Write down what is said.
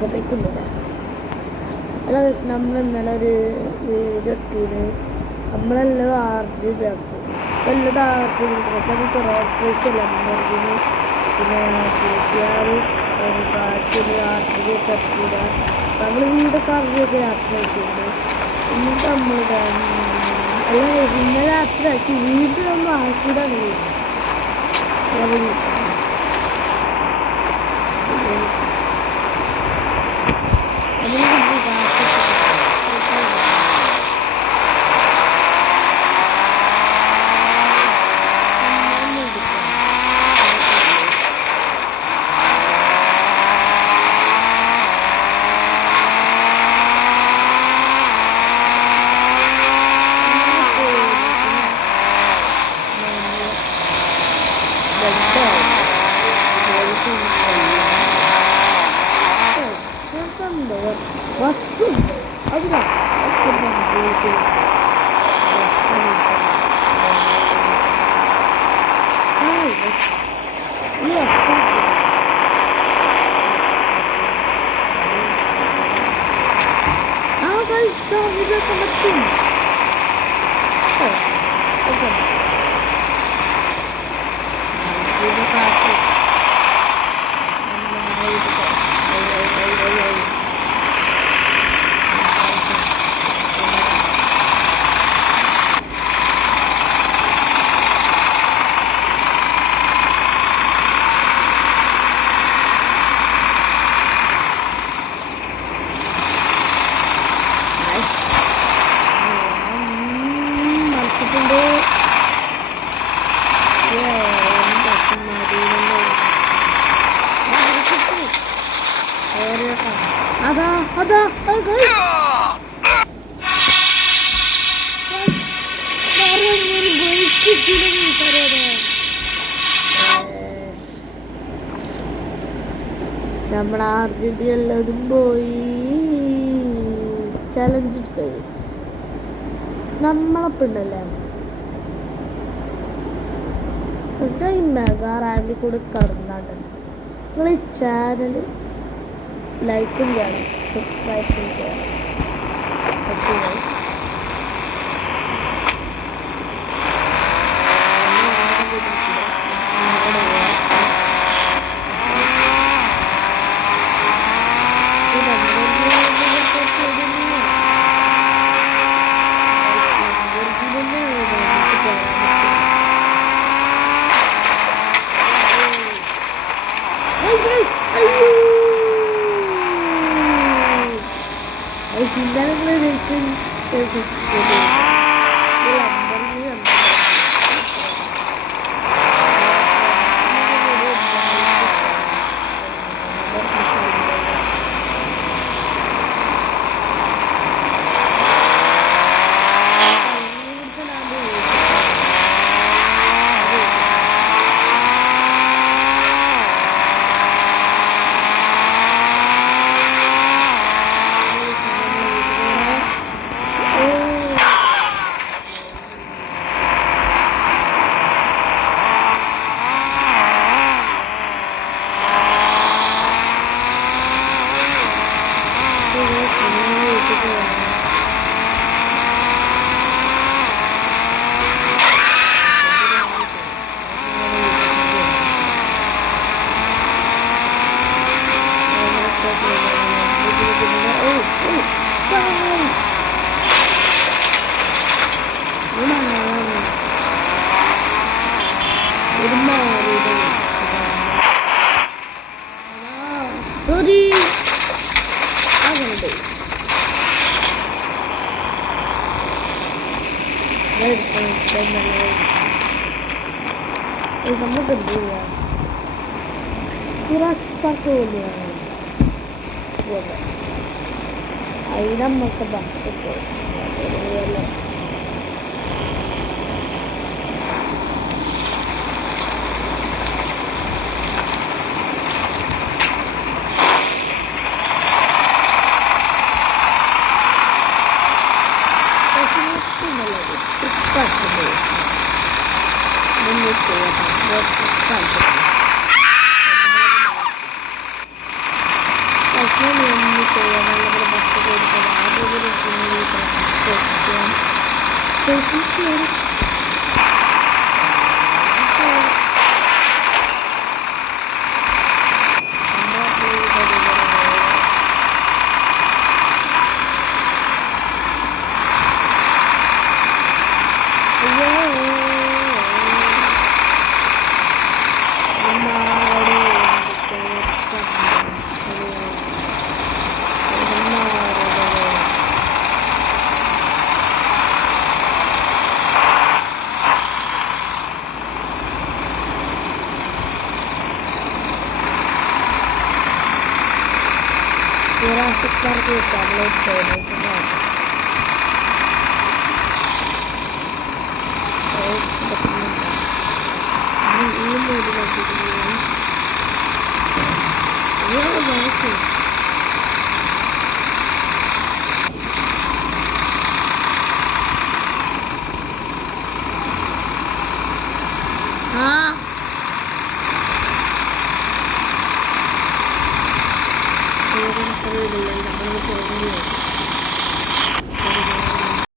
അകത്തേക്കുണ്ടില്ല. അല്ല നമ്മൾ ഇന്നലെ ഒരു വീഡിയോ ഇട്ടീന്. നമ്മളെല്ലാം RGB ആക്കും. എല്ലാം RGB എടുക്കും. പക്ഷെ നമുക്ക് റോഡ് ഫേസ് ലംബോർഗിനി പിന്നെ GTR കാറ്റിന് RGB ഒക്കെ ഇട്ടില്ല. നമ്മൾ വീടൊക്കെ RGB രാത്രി ആക്കിയിട്ടുണ്ട്. എന്നിട്ട് നമ്മൾ അല്ല ഇന്നലെ രാത്രി ആക്കി വീട്ടിലൊന്നും ആക്കിയിട്ടാണ്. ബസ്സുണ്ട് അതിനാ ഇഷ്ടം പറ്റും. അതാ അതാ നമ്മുടെ RGB എല്ലാതും പോയി. ചലഞ്ച് കേസ് നമ്മളപ്പുണ്ടല്ലേ മെഗാ റാലി കൂടെ കടന്നാണ്ട് നിങ്ങൾ ഈ ചാനൽ ലൈക്കും ചെയ്യണം, സബ്സ്ക്രൈബും ചെയ്യണം. ഓക്കെ ഗൈസ്, sorry, നമുക്ക് എന്ത് ചെയ്യാം? ജുറാസിക് പാർക്ക് പോലെയാണ് അതിന് നമുക്ക് ബസ് അതേപോലെ Jurassic Park download ചെയ്തേക്കുന്നതാണ്. ഈ മോഡിലേക്ക് നമ്മളത് പോകുന്നു.